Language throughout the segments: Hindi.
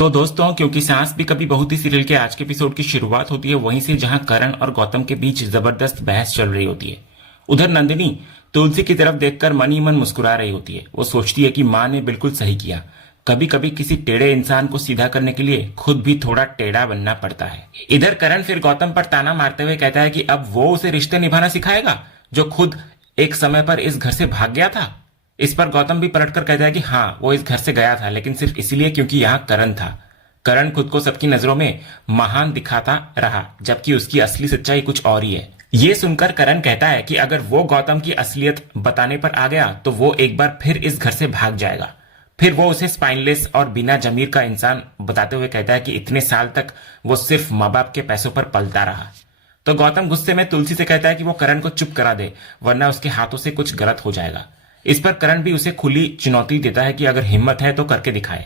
तो दोस्तों, क्योंकि सांस भी कभी बहू थी सीरियल के आज के एपिसोड की शुरुआत होती है वहीं से जहां करण और गौतम के बीच जबरदस्त बहस चल रही होती है। उधर नंदिनी तुलसी की तरफ देखकर मन ही मन मुस्कुरा रही होती है। वो सोचती है कि माँ ने बिल्कुल सही किया। कभी कभी किसी टेढ़े इंसान को सीधा करने के लिए खुद भी थोड़ा टेढ़ा बनना पड़ता है। इधर करण फिर गौतम पर ताना मारते हुए कहता है कि अब वो उसे रिश्ते निभाना सिखाएगा जो खुद एक समय पर इस घर से भाग गया था। इस पर गौतम भी पलटकर कहता है कि हाँ, वो इस घर से गया था, लेकिन सिर्फ इसलिए क्योंकि यहाँ करण था। करण खुद को सबकी नजरों में महान दिखाता रहा, जबकि उसकी असली सच्चाई कुछ और ही है। ये सुनकर करण कहता है कि अगर वो गौतम की असलियत बताने पर आ गया तो वो एक बार फिर इस घर से भाग जाएगा। फिर वो उसे स्पाइनलेस और बिना जमीर का इंसान बताते हुए कहता है कि इतने साल तक वो सिर्फ माँ बाप के पैसों पर पलता रहा। तो गौतम गुस्से में तुलसी से कहता है कि वो करण को चुप करा दे, वरना उसके हाथों से कुछ गलत हो जाएगा। इस पर करण भी उसे खुली चुनौती देता है कि अगर हिम्मत है तो करके दिखाए।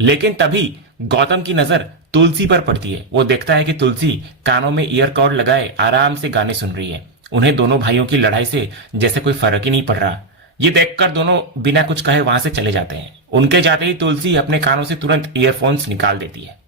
लेकिन तभी गौतम की नजर तुलसी पर पड़ती है। वो देखता है कि तुलसी कानों में ईयर कॉर्ड लगाए आराम से गाने सुन रही है। उन्हें दोनों भाइयों की लड़ाई से जैसे कोई फर्क ही नहीं पड़ रहा। ये देखकर दोनों बिना कुछ कहे वहां से चले जाते हैं। उनके जाते ही तुलसी अपने कानों से तुरंत ईयरफोन्स निकाल देती है।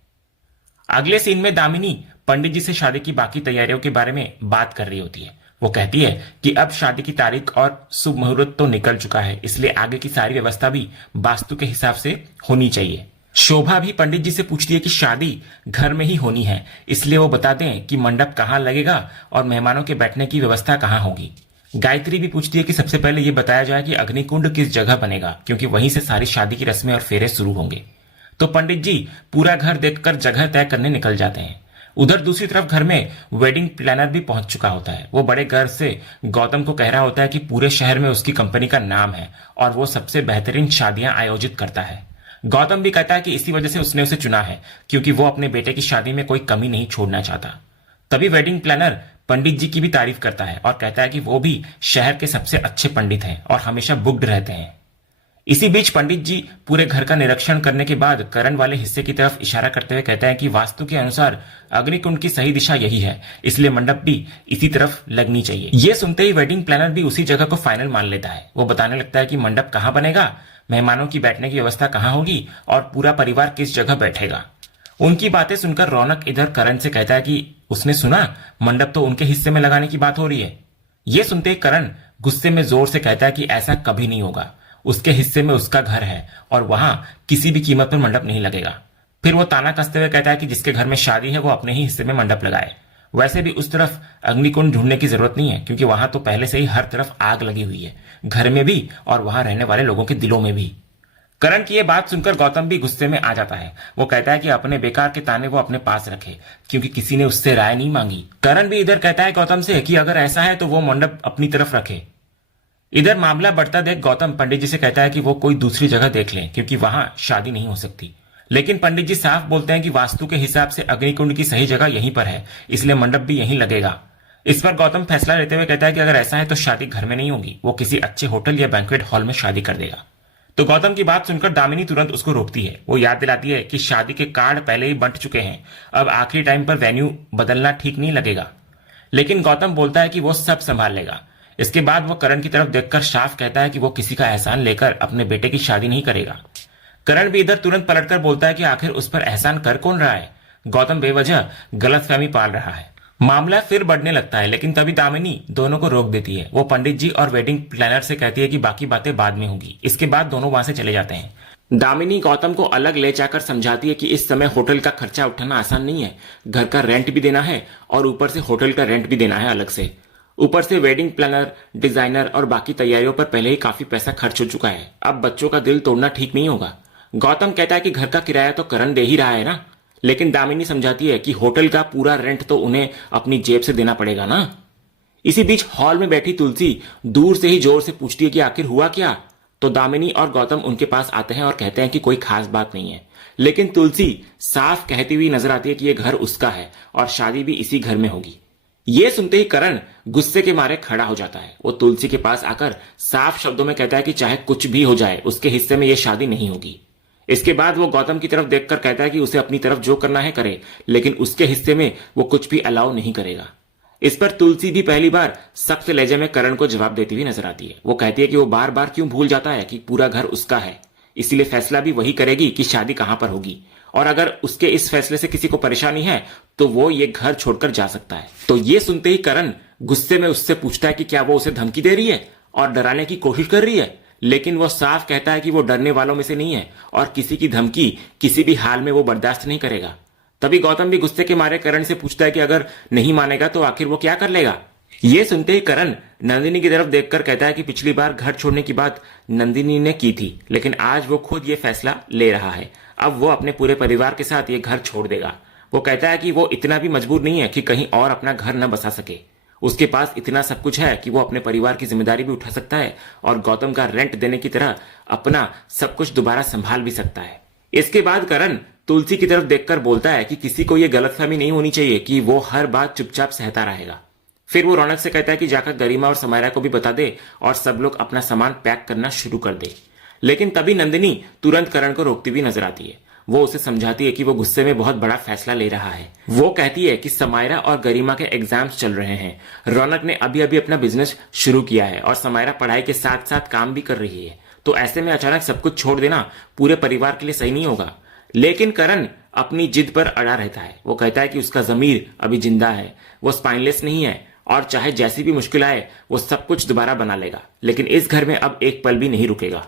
अगले सीन में दामिनी पंडित जी से शादी की बाकी तैयारियों के बारे में बात कर रही होती है। वो कहती है कि अब शादी की तारीख और शुभ मुहूर्त तो निकल चुका है, इसलिए आगे की सारी व्यवस्था भी वास्तु के हिसाब से होनी चाहिए। शोभा भी पंडित जी से पूछती है कि शादी घर में ही होनी है, इसलिए वो बता दें कि मंडप कहाँ लगेगा और मेहमानों के बैठने की व्यवस्था कहाँ होगी। गायत्री भी पूछती है कि सबसे पहले ये बताया जाए कि अग्निकुंड किस जगह बनेगा, क्योंकि वहीं से सारी शादी की रस्में और फेरे शुरू होंगे। तो पंडित जी पूरा घर देखकर जगह तय करने निकल जाते हैं। उधर दूसरी तरफ घर में वेडिंग प्लानर भी पहुंच चुका होता है। वो बड़े गर्व से गौतम को कह रहा होता है कि पूरे शहर में उसकी कंपनी का नाम है और वो सबसे बेहतरीन शादियां आयोजित करता है। गौतम भी कहता है कि इसी वजह से उसने उसे चुना है, क्योंकि वो अपने बेटे की शादी में कोई कमी नहीं छोड़ना चाहता। तभी वेडिंग प्लानर पंडित जी की भी तारीफ करता है और कहता है कि वो भी शहर के सबसे अच्छे पंडित हैं और हमेशा बुक्ड रहते हैं। इसी बीच पंडित जी पूरे घर का निरीक्षण करने के बाद करण वाले हिस्से की तरफ इशारा करते हुए कहते हैं कि वास्तु के अनुसार अग्निकुंड की सही दिशा यही है, इसलिए मंडप भी इसी तरफ लगनी चाहिए। ये सुनते ही वेडिंग प्लानर भी उसी जगह को फाइनल मान लेता है। वो बताने लगता है कि मंडप कहाँ बनेगा, मेहमानों की बैठने की व्यवस्था कहाँ होगी और पूरा परिवार किस जगह बैठेगा। उनकी बातें सुनकर रौनक इधर करण से कहता है कि उसने सुना मंडप तो उनके हिस्से में लगाने की बात हो रही है। ये सुनते ही करण गुस्से में जोर से कहता है कि ऐसा कभी नहीं होगा, उसके हिस्से में उसका घर है और वहां किसी भी कीमत पर मंडप नहीं लगेगा। फिर वो ताना कसते हुए कहता है कि जिसके घर में शादी है वो अपने ही हिस्से में मंडप लगाए। वैसे भी उस तरफ अग्निकुंड ढूंढने की जरूरत नहीं है, क्योंकि वहां तो पहले से ही हर तरफ आग लगी हुई है, घर में भी और वहां रहने वाले लोगों के दिलों में भी। करण की यह बात सुनकर गौतम भी गुस्से में आ जाता है। वो कहता है कि अपने बेकार के ताने वो अपने पास रखे, क्योंकि किसी ने उससे राय नहीं मांगी। करण भी इधर कहता है गौतम से कि अगर ऐसा है तो वो मंडप अपनी तरफ रखे। इधर मामला बढ़ता देख गौतम पंडित जी से कहता है कि वो कोई दूसरी जगह देख लें, क्योंकि वहां शादी नहीं हो सकती। लेकिन पंडित जी साफ बोलते हैं कि वास्तु के हिसाब से अग्निकुंड की सही जगह यहीं पर है, इसलिए मंडप भी यहीं लगेगा। इस पर गौतम फैसला लेते हुए कहता है कि अगर ऐसा है तो शादी घर में नहीं होगी, वो किसी अच्छे होटल या बैंक्वेट हॉल में शादी कर देगा। तो गौतम की बात सुनकर दामिनी तुरंत उसको रोकती है। वो याद दिलाती है कि शादी के कार्ड पहले ही बंट चुके हैं, अब आखिरी टाइम पर वेन्यू बदलना ठीक नहीं लगेगा। लेकिन गौतम बोलता है कि वो सब संभाल लेगा। इसके बाद वो करण की तरफ देखकर साफ कहता है कि वो किसी का एहसान लेकर अपने बेटे की शादी नहीं करेगा। करण भी इधर तुरंत पलटकर बोलता है कि आखिर उस पर एहसान कर कौन रहा है, गौतम बेवजह गलतफहमी पाल रहा है। मामला फिर बढ़ने लगता है, लेकिन तभी दामिनी दोनों को रोक देती है। वो पंडित जी और वेडिंग प्लानर से कहती है कि बाकी बातें बाद में होगी। इसके बाद दोनों वहां से चले जाते हैं। दामिनी गौतम को अलग ले जाकर समझाती है कि इस समय होटल का खर्चा उठाना आसान नहीं है, घर का रेंट भी देना है और ऊपर से होटल का रेंट भी देना है अलग से। ऊपर से वेडिंग प्लानर, डिजाइनर और बाकी तैयारियों पर पहले ही काफी पैसा खर्च हो चुका है। अब बच्चों का दिल तोड़ना ठीक नहीं होगा। गौतम कहता है कि घर का किराया तो करण दे ही रहा है ना, लेकिन दामिनी समझाती है कि होटल का पूरा रेंट तो उन्हें अपनी जेब से देना पड़ेगा ना। इसी बीच हॉल में बैठी तुलसी दूर से ही जोर से पूछती है कि आखिर हुआ क्या। तो दामिनी और गौतम उनके पास आते हैं और कहते हैं कि कोई खास बात नहीं है, लेकिन तुलसी साफ कहती हुई नजर आती है कि यह घर उसका है और शादी भी इसी घर में होगी। ये सुनते ही करण गुस्से के मारे खड़ा हो जाता है। वो तुलसी के पास आकर साफ शब्दों में कहता है कि चाहे कुछ भी हो जाए उसके हिस्से में यह शादी नहीं होगी। इसके बाद वो गौतम की तरफ देखकर कहता है कि उसे अपनी तरफ जो करना है करे, लेकिन उसके हिस्से में वो कुछ भी अलाउ नहीं करेगा। इस पर तुलसी भी पहली बार सख्त लहजे में करण को जवाब देती हुई नजर आती है। वो कहती है कि वो बार बार क्यों भूल जाता है कि पूरा घर उसका है, इसीलिए फैसला भी वही करेगी कि शादी कहां पर होगी और अगर उसके इस फैसले से किसी को परेशानी है तो वो ये घर छोड़कर जा सकता है। तो ये सुनते ही करण गुस्से में उससे पूछता है कि क्या वो उसे धमकी दे रही है और डराने की कोशिश कर रही है, लेकिन वो साफ कहता है कि वो डरने वालों में से नहीं है और किसी की धमकी किसी भी हाल में वो बर्दाश्त नहीं करेगा। तभी गौतम भी गुस्से के मारे करण से पूछता है कि अगर नहीं मानेगा तो आखिर वो क्या कर लेगा। ये सुनते ही करण नंदिनी की तरफ देखकर कहता है कि पिछली बार घर छोड़ने की बात नंदिनी ने की थी, लेकिन आज वो खुद ये फैसला ले रहा है। अब वो अपने पूरे परिवार के साथ ये घर छोड़ देगा। वो कहता है कि वो इतना भी मजबूर नहीं है कि कहीं और अपना घर न बसा सके। उसके पास इतना सब कुछ है कि वो अपने परिवार की जिम्मेदारी भी उठा सकता है और गौतम का रेंट देने की तरह अपना सब कुछ दोबारा संभाल भी सकता है। इसके बाद करण तुलसी की तरफ देखकर बोलता है कि किसी को यह गलतफहमी नहीं होनी चाहिए कि वो हर बात चुपचाप सहता रहेगा। फिर वो रौनक से कहता है कि जाकर गरिमा और समायरा को भी बता दे और सब लोग अपना सामान पैक करना शुरू कर दे। लेकिन तभी नंदिनी तुरंत करण को रोकती हुई नजर आती है। वो उसे समझाती है कि वो गुस्से में बहुत बड़ा फैसला ले रहा है। वो कहती है कि समायरा और गरिमा के एग्जाम्स चल रहे हैं। रौनक ने अभी अभी अपना बिजनेस शुरू किया है और समायरा पढ़ाई के साथ साथ काम भी कर रही है। तो ऐसे में अचानक सब कुछ छोड़ देना पूरे परिवार के लिए सही नहीं होगा। लेकिन करण अपनी जिद पर अड़ा रहता है। वो कहता है कि उसका जमीर अभी जिंदा है, वो स्पाइनलेस नहीं है और चाहे जैसी भी मुश्किल आए वो सब कुछ दोबारा बना लेगा, लेकिन इस घर में अब एक पल भी नहीं रुकेगा।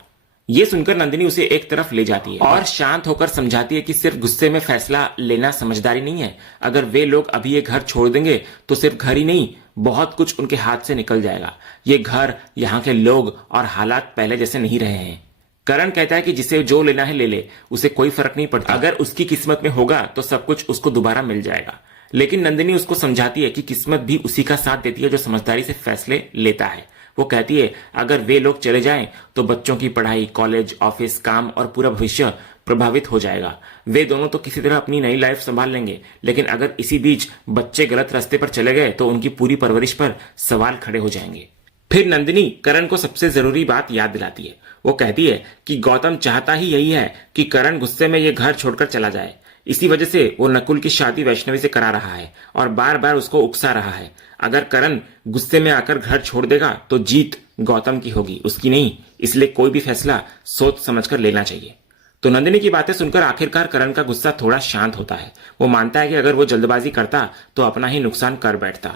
ये सुनकर नंदिनी उसे एक तरफ ले जाती है और शांत होकर समझाती है कि सिर्फ गुस्से में फैसला लेना समझदारी नहीं है। अगर वे लोग अभी ये घर छोड़ देंगे तो सिर्फ घर ही नहीं, बहुत कुछ उनके हाथ से निकल जाएगा। ये घर, यहाँ के लोग और हालात पहले जैसे नहीं रहे हैं। करण कहता है कि जिसे जो लेना है ले ले, उसे कोई फर्क नहीं पड़ता। अगर उसकी किस्मत में होगा तो सब कुछ उसको दोबारा मिल जाएगा। लेकिन नंदिनी उसको समझाती है कि किस्मत भी उसी का साथ देती है जो समझदारी से फैसले लेता है। वो कहती है अगर वे लोग चले जाएं तो बच्चों की पढ़ाई, कॉलेज, ऑफिस, काम और पूरा भविष्य प्रभावित हो जाएगा। वे दोनों तो किसी तरह अपनी नई लाइफ संभाल लेंगे, लेकिन अगर इसी बीच बच्चे गलत रास्ते पर चले गए तो उनकी पूरी परवरिश पर सवाल खड़े हो जाएंगे। फिर नंदिनी करण को सबसे जरूरी बात याद दिलाती है। वो कहती है कि गौतम चाहता ही यही है कि करण गुस्से में ये घर छोड़कर चला जाए। इसी वजह से वो नकुल की शादी वैष्णवी से करा रहा है और बार बार उसको उकसा रहा है। अगर करण गुस्से में आकर घर छोड़ देगा तो जीत गौतम की होगी, उसकी नहीं। इसलिए कोई भी फैसला सोच समझकर लेना चाहिए। तो नंदिनी की बातें सुनकर आखिरकार करण का गुस्सा थोड़ा शांत होता है। वो मानता है कि अगर वो जल्दबाजी करता तो अपना ही नुकसान कर बैठता।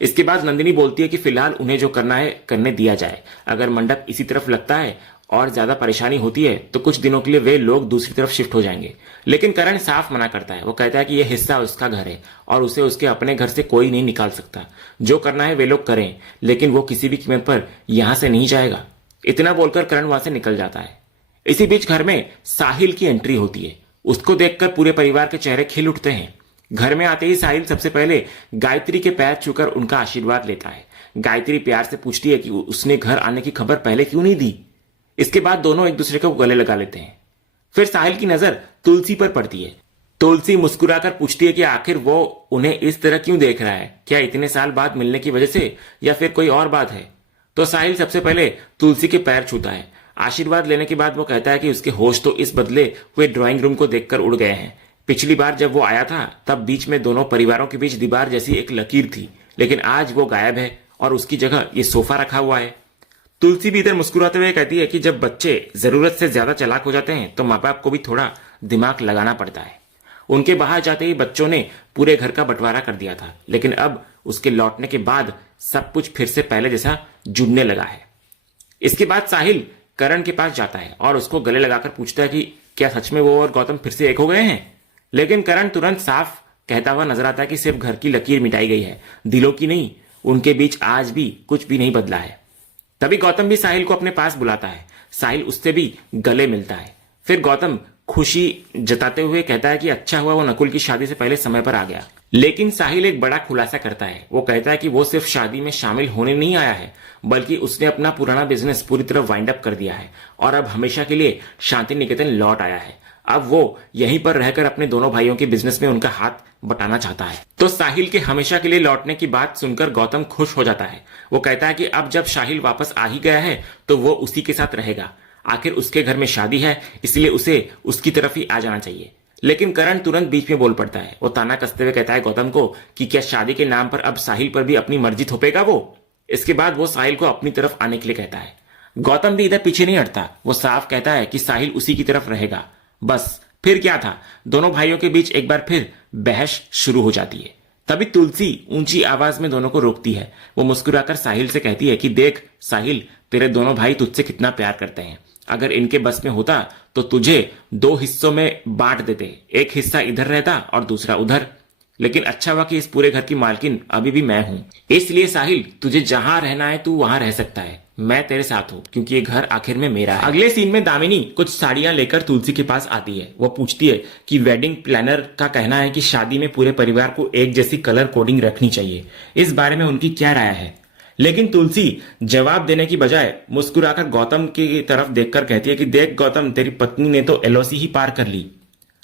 इसके बाद नंदिनी बोलती है कि फिलहाल उन्हें जो करना है करने दिया जाए। अगर मंडप इसी तरफ लगता है और ज्यादा परेशानी होती है तो कुछ दिनों के लिए वे लोग दूसरी तरफ शिफ्ट हो जाएंगे। लेकिन करण साफ मना करता है। वो कहता है कि यह हिस्सा उसका घर है और उसे उसके अपने घर से कोई नहीं निकाल सकता। जो करना है वे लोग करें, लेकिन वो किसी भी कीमत पर यहां से नहीं जाएगा। इतना बोलकर करण वहां से निकल जाता है। इसी बीच घर में साहिल की एंट्री होती है। उसको देखकर पूरे परिवार के चेहरे खिल उठते हैं। घर में आते ही साहिल सबसे पहले गायत्री के पैर छूकर उनका आशीर्वाद लेता है। गायत्री प्यार से पूछती है कि उसने घर आने की खबर पहले क्यों नहीं दी। इसके बाद दोनों एक दूसरे को गले लगा लेते हैं। फिर साहिल की नजर तुलसी पर पड़ती है। तुलसी मुस्कुराकर पूछती है कि आखिर वो उन्हें इस तरह क्यों देख रहा है, क्या इतने साल बाद मिलने की वजह से या फिर कोई और बात है। तो साहिल सबसे पहले तुलसी के पैर छूता है। आशीर्वाद लेने के बाद वो कहता है कि उसके होश तो इस बदले हुए ड्राइंग रूम को देखकर उड़ गए हैं। पिछली बार जब वो आया था तब बीच में दोनों परिवारों के बीच दीवार जैसी एक लकीर थी, लेकिन आज वो गायब है और उसकी जगह ये सोफा रखा हुआ है। तुलसी भी इधर मुस्कुराते हुए कहती है कि जब बच्चे जरूरत से ज्यादा चालाक हो जाते हैं तो माँ बाप को भी थोड़ा दिमाग लगाना पड़ता है। उनके बाहर जाते ही बच्चों ने पूरे घर का बंटवारा कर दिया था, लेकिन अब उसके लौटने के बाद सब कुछ फिर से पहले जैसा जुड़ने लगा है। इसके बाद साहिल करण के पास जाता है और उसको गले लगाकर पूछता है कि क्या सच में वो और गौतम फिर से एक हो गए हैं। लेकिन करण तुरंत साफ कहता हुआ नजर आता है कि सिर्फ घर की लकीर मिटाई गई है, दिलों की नहीं। उनके बीच आज भी कुछ भी नहीं बदला है। तभी गौतम भी साहिल को अपने पास बुलाता है। साहिल उससे भी गले मिलता है। फिर गौतम खुशी जताते हुए कहता है कि अच्छा हुआ वो नकुल की शादी से पहले समय पर आ गया। लेकिन साहिल एक बड़ा खुलासा करता है। वो कहता है कि वो सिर्फ शादी में शामिल होने नहीं आया है, बल्कि उसने अपना पुराना बिजनेस पूरी तरह वाइंड अप कर दिया है और अब हमेशा के लिए शांति निकेतन लौट आया है। अब वो यहीं पर रहकर अपने दोनों भाइयों के बिजनेस में उनका हाथ बटाना चाहता है। तो साहिल के हमेशा के लिए लौटने की बात सुनकर गौतम खुश हो जाता है। वो कहता है कि अब जब साहिल वापस आ ही गया है तो वो उसी के साथ रहेगा। आखिर उसके घर में शादी है, इसलिए उसे उसकी तरफ ही आ जाना चाहिए। लेकिन करण तुरंत बीच में बोल पड़ता है। वो ताना कसते हुए कहता है गौतम को कि क्या शादी के नाम पर अब साहिल पर भी अपनी मर्जी थोपेगा वो। इसके बाद वो साहिल को अपनी तरफ आने के लिए कहता है। गौतम भी इधर पीछे नहीं हटता। वो साफ कहता है कि साहिल उसी की तरफ रहेगा, बस फिर क्या था, दोनों भाइयों के बीच एक बार फिर बहस शुरू हो जाती है। तभी तुलसी ऊंची आवाज में दोनों को रोकती है। वो मुस्कुराकर साहिल से कहती है कि देख साहिल, तेरे दोनों भाई तुझसे कितना प्यार करते हैं। अगर इनके बस में होता तो तुझे 2 हिस्सों में बांट देते, एक हिस्सा इधर रहता और दूसरा उधर। लेकिन अच्छा हुआ कि इस पूरे घर की मालकिन अभी भी मैं हूं। इसलिए साहिल, तुझे जहां रहना है तू वहां रह सकता है, मैं तेरे साथ हूं, क्योंकि ये घर आखिर में मेरा है। अगले सीन में दामिनी कुछ साड़ियां लेकर तुलसी के पास आती है। वो पूछती है कि वेडिंग प्लानर का कहना है कि शादी में पूरे परिवार को एक जैसी कलर कोडिंग रखनी चाहिए, इस बारे में उनकी क्या राय है। लेकिन तुलसी जवाब देने की बजाय मुस्कुराकर गौतम की तरफ देखकर कहती है कि देख गौतम, तेरी पत्नी ने तो एलओसी ही पार कर ली।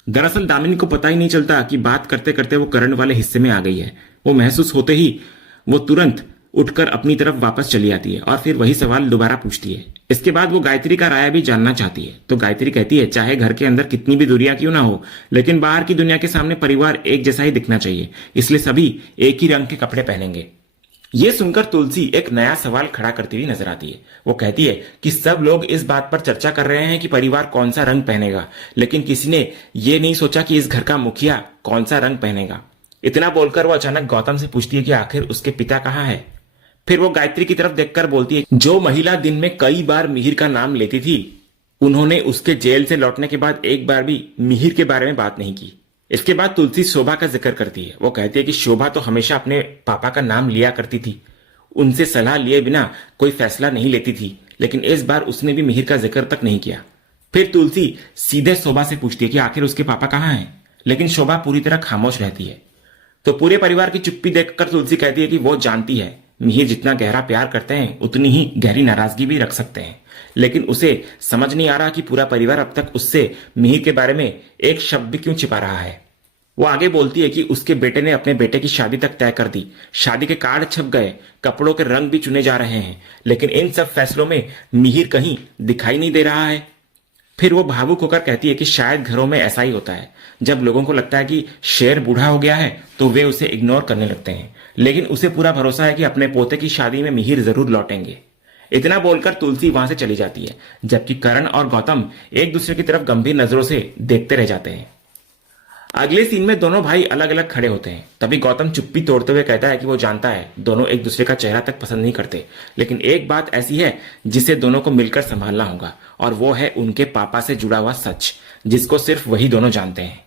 दरअसल दामिनी को पता ही नहीं चलता कि बात करते करते वो करण वाले हिस्से में आ गई है। वो महसूस होते ही वो तुरंत उठकर अपनी तरफ वापस चली आती है और फिर वही सवाल दोबारा पूछती है। इसके बाद वो गायत्री का राय भी जानना चाहती है। तो गायत्री कहती है चाहे घर के अंदर कितनी भी दूरियां क्यों ना हो, लेकिन बाहर की दुनिया के सामने परिवार एक जैसा ही दिखना चाहिए, इसलिए सभी एक ही रंग के कपड़े पहनेंगे। ये सुनकर तुलसी एक नया सवाल खड़ा करती हुई नजर आती है। वो कहती है कि सब लोग इस बात पर चर्चा कर रहे हैं कि परिवार कौन सा रंग पहनेगा, लेकिन किसी ने ये नहीं सोचा कि इस घर का मुखिया कौन सा रंग पहनेगा। इतना बोलकर वो अचानक गौतम से पूछती है कि आखिर उसके पिता कहाँ है। फिर वो गायत्री की तरफ देखकर बोलती है, जो महिला दिन में कई बार मिहिर का नाम लेती थी, उन्होंने उसके जेल से लौटने के बाद एक बार भी मिहिर के बारे में बात नहीं की। इसके बाद तुलसी शोभा का जिक्र करती है। वो कहती है कि शोभा तो हमेशा अपने पापा का नाम लिया करती थी, उनसे सलाह लिए बिना कोई फैसला नहीं लेती थी, लेकिन इस बार उसने भी मिहिर का जिक्र तक नहीं किया। फिर तुलसी सीधे शोभा से पूछती है कि आखिर उसके पापा कहाँ हैं, लेकिन शोभा पूरी तरह खामोश रहती है। तो पूरे परिवार की चुप्पी देखकर तुलसी कहती है कि वो जानती है मिहिर जितना गहरा प्यार करते हैं उतनी ही गहरी नाराजगी भी रख सकते हैं, लेकिन उसे समझ नहीं आ रहा कि पूरा परिवार अब तक उससे मिहिर के बारे में एक शब्द भी क्यों छिपा रहा है। वो आगे बोलती है कि उसके बेटे ने अपने बेटे की शादी तक तय कर दी, शादी के कार्ड छप गए, कपड़ों के रंग भी चुने जा रहे हैं, लेकिन इन सब फैसलों में मिहिर कहीं दिखाई नहीं दे रहा है। फिर वो भावुक होकर कहती है कि शायद घरों में ऐसा ही होता है, जब लोगों को लगता है कि शेर बूढ़ा हो गया है तो वे उसे इग्नोर करने लगते हैं, लेकिन उसे पूरा भरोसा है कि अपने पोते की शादी में मिहिर जरूर लौटेंगे। इतना बोलकर तुलसी वहां से चली जाती है, जबकि करण और गौतम एक दूसरे की तरफ गंभीर नजरों से देखते रह जाते हैं। अगले सीन में दोनों भाई अलग अलग खड़े होते हैं। तभी गौतम चुप्पी तोड़ते हुए कहता है कि वो जानता है दोनों एक दूसरे का चेहरा तक पसंद नहीं करते, लेकिन एक बात ऐसी है जिसे दोनों को मिलकर संभालना होगा, और वो है उनके पापा से जुड़ा हुआ सच, जिसको सिर्फ वही दोनों जानते हैं।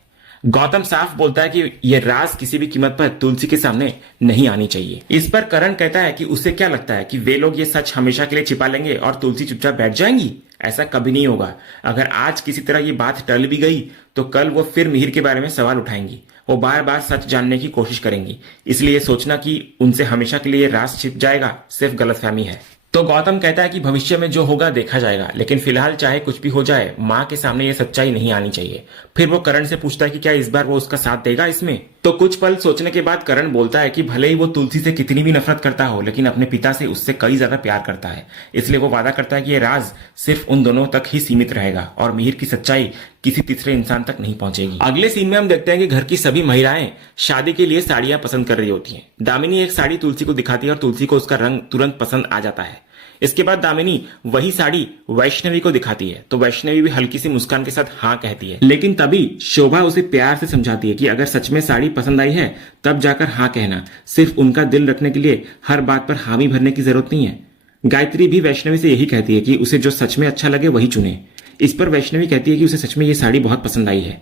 गौतम साफ बोलता है कि यह राज किसी भी कीमत पर तुलसी के सामने नहीं आनी चाहिए। इस पर करण कहता है कि उसे क्या लगता है कि वे लोग ये सच हमेशा के लिए छिपा लेंगे और तुलसी चुपचाप बैठ जाएंगी। ऐसा कभी नहीं होगा। अगर आज किसी तरह ये बात टल भी गई तो कल वो फिर मिहिर के बारे में सवाल उठाएंगी, वो बार बार सच जानने की कोशिश करेंगी। इसलिए सोचना कि उनसे हमेशा के लिए राज छिप जाएगा सिर्फ गलतफहमी है। तो गौतम कहता है कि भविष्य में जो होगा देखा जाएगा, लेकिन फिलहाल चाहे कुछ भी हो जाए माँ के सामने ये सच्चाई नहीं आनी चाहिए। फिर वो करण से पूछता है कि क्या इस बार वो उसका साथ देगा इसमें। तो कुछ पल सोचने के बाद करण बोलता है कि भले ही वो तुलसी से कितनी भी नफरत करता हो, लेकिन अपने पिता से उससे कई ज्यादा प्यार करता है। इसलिए वो वादा करता है कि ये राज सिर्फ उन दोनों तक ही सीमित रहेगा और मिहिर की सच्चाई किसी तीसरे इंसान तक नहीं पहुंचेगी। अगले सीन में हम देखते हैं कि घर की सभी महिलाएं शादी के लिए साड़ियां पसंद कर रही होती हैं। दामिनी एक साड़ी तुलसी को दिखाती है और तुलसी को उसका रंग तुरंत पसंद आ जाता है। इसके बाद दामिनी वही साड़ी वैष्णवी को दिखाती है, तो वैष्णवी भी हल्की सी मुस्कान के साथ हाँ कहती है, लेकिन तभी शोभा उसे प्यार से समझाती है कि अगर सच में साड़ी पसंद आई है तब जाकर हाँ कहना, सिर्फ उनका दिल रखने के लिए हर बात पर हामी भरने की जरूरत नहीं है। गायत्री भी वैष्णवी से यही कहती है कि उसे जो सच में अच्छा लगे वही चुने। इस पर वैष्णवी कहती है कि उसे सच में ये साड़ी बहुत पसंद आई है।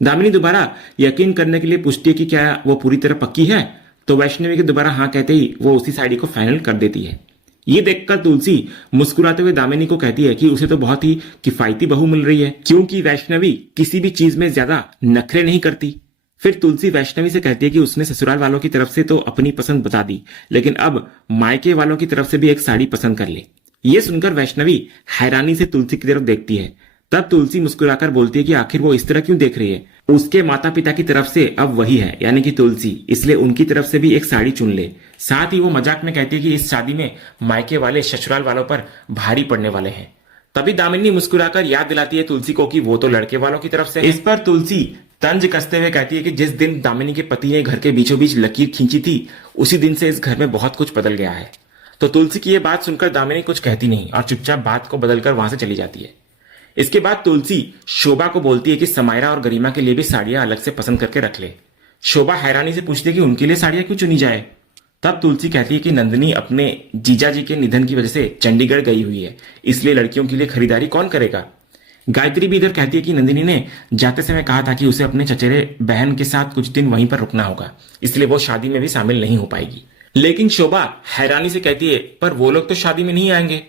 दामिनी दोबारा यकीन करने के लिए पूछती है कि क्या वो पूरी तरह पक्की है, तो वैष्णवी के दोबारा हाँ कहते ही वो उसी साड़ी को फाइनल कर देती है। ये देखकर तुलसी मुस्कुराते हुए दामिनी को कहती है कि उसे तो बहुत ही किफायती बहू मिल रही है, क्योंकि वैष्णवी किसी भी चीज में ज्यादा नखरे नहीं करती। फिर तुलसी वैष्णवी से कहती है कि उसने ससुराल वालों की तरफ से तो अपनी पसंद बता दी, लेकिन अब मायके वालों की तरफ से भी एक साड़ी पसंद कर ले। ये सुनकर वैष्णवी हैरानी से तुलसी की तरफ देखती है। तब तुलसी मुस्कुराकर बोलती है कि आखिर वो इस तरह क्यों देख रही है। उसके माता पिता की तरफ से अब वही है, यानी कि तुलसी, इसलिए उनकी तरफ से भी एक साड़ी चुन ले। साथ ही वो मजाक में कहती है कि इस शादी में मायके वाले ससुराल वालों पर भारी पड़ने वाले हैं। तभी दामिनी मुस्कुराकर याद दिलाती है तुलसी को कि वो तो लड़के वालों की तरफ से। इस पर तुलसी तंज कसते हुए कहती है कि जिस दिन दामिनी के पति ने घर के बीचों बीच लकीर खींची थी, उसी दिन से इस घर में बहुत कुछ बदल गया है। तो तुलसी की ये बात सुनकर दामिनी कुछ कहती नहीं और चुपचाप बात को बदलकर वहां से चली जाती है। इसके बाद तुलसी शोभा को बोलती है कि समायरा और गरिमा के लिए भी साड़ियां अलग से पसंद करके रख ले। शोभा हैरानी से पूछती है कि उनके लिए साड़ियां क्यों चुनी जाए। तब तुलसी कहती है कि नंदिनी अपने जीजा जी के निधन की वजह से चंडीगढ़ गई हुई है, इसलिए लड़कियों के लिए खरीदारी कौन करेगा। गायत्री भी इधर कहती है कि नंदिनी ने जाते समय कहा था कि उसे अपने चचेरे बहन के साथ कुछ दिन वहीं पर रुकना होगा, इसलिए वो शादी में भी शामिल नहीं हो पाएगी। लेकिन शोभा हैरानी से कहती है पर वो लोग तो शादी में नहीं आएंगे।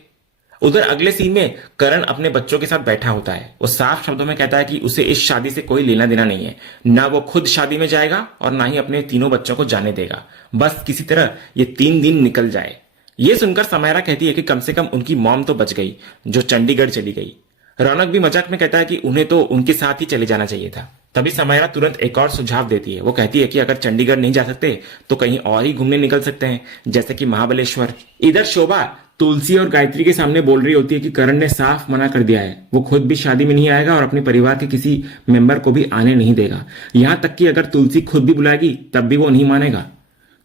उधर अगले सीन में करण अपने बच्चों के साथ बैठा होता है। वो साफ शब्दों में कहता है कि उसे इस शादी से कोई लेना देना नहीं है, ना वो खुद शादी में जाएगा और ना ही अपने तीनों बच्चों को जाने देगा। बस किसी तरह ये 3 दिन निकल जाए। ये सुनकर समायरा कहती है कि कम से कम उनकी मॉम तो बच गई जो चंडीगढ़ चली गई। रौनक भी मजाक में कहता है कि उन्हें तो उनके साथ ही चले जाना चाहिए था। तभी समायरा तुरंत एक और सुझाव देती है। वो कहती है कि अगर चंडीगढ़ नहीं जा सकते तो कहीं और ही घूमने निकल सकते हैं, जैसे कि महाबलेश्वर। इधर शोभा तुलसी और गायत्री के सामने बोल रही होती है कि करण ने साफ मना कर दिया है, वो खुद भी शादी में नहीं आएगा और अपने परिवार के किसी मेंबर को भी आने नहीं देगा। यहां तक कि अगर तुलसी खुद भी बुलाएगी तब भी वो नहीं मानेगा।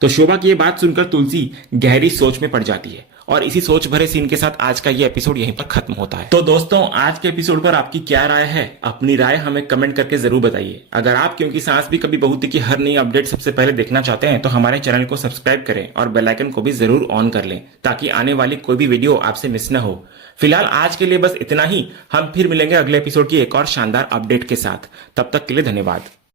तो शोभा की ये बात सुनकर तुलसी गहरी सोच में पड़ जाती है और इसी सोच भरे सीन के साथ आज का ये एपिसोड यहीं पर खत्म होता है। तो दोस्तों, आज के एपिसोड पर आपकी क्या राय है? अपनी राय हमें कमेंट करके जरूर बताइए। अगर आप क्योंकि सास भी कभी बहू थी की हर नई अपडेट सबसे पहले देखना चाहते हैं तो हमारे चैनल को सब्सक्राइब करें और बेल आइकन को भी जरूर ऑन कर लें ताकि आने वाली कोई भी वीडियो आपसे मिस न हो। फिलहाल आज के लिए बस इतना ही। हम फिर मिलेंगे अगले एपिसोड की एक और शानदार अपडेट के साथ। तब तक के लिए धन्यवाद।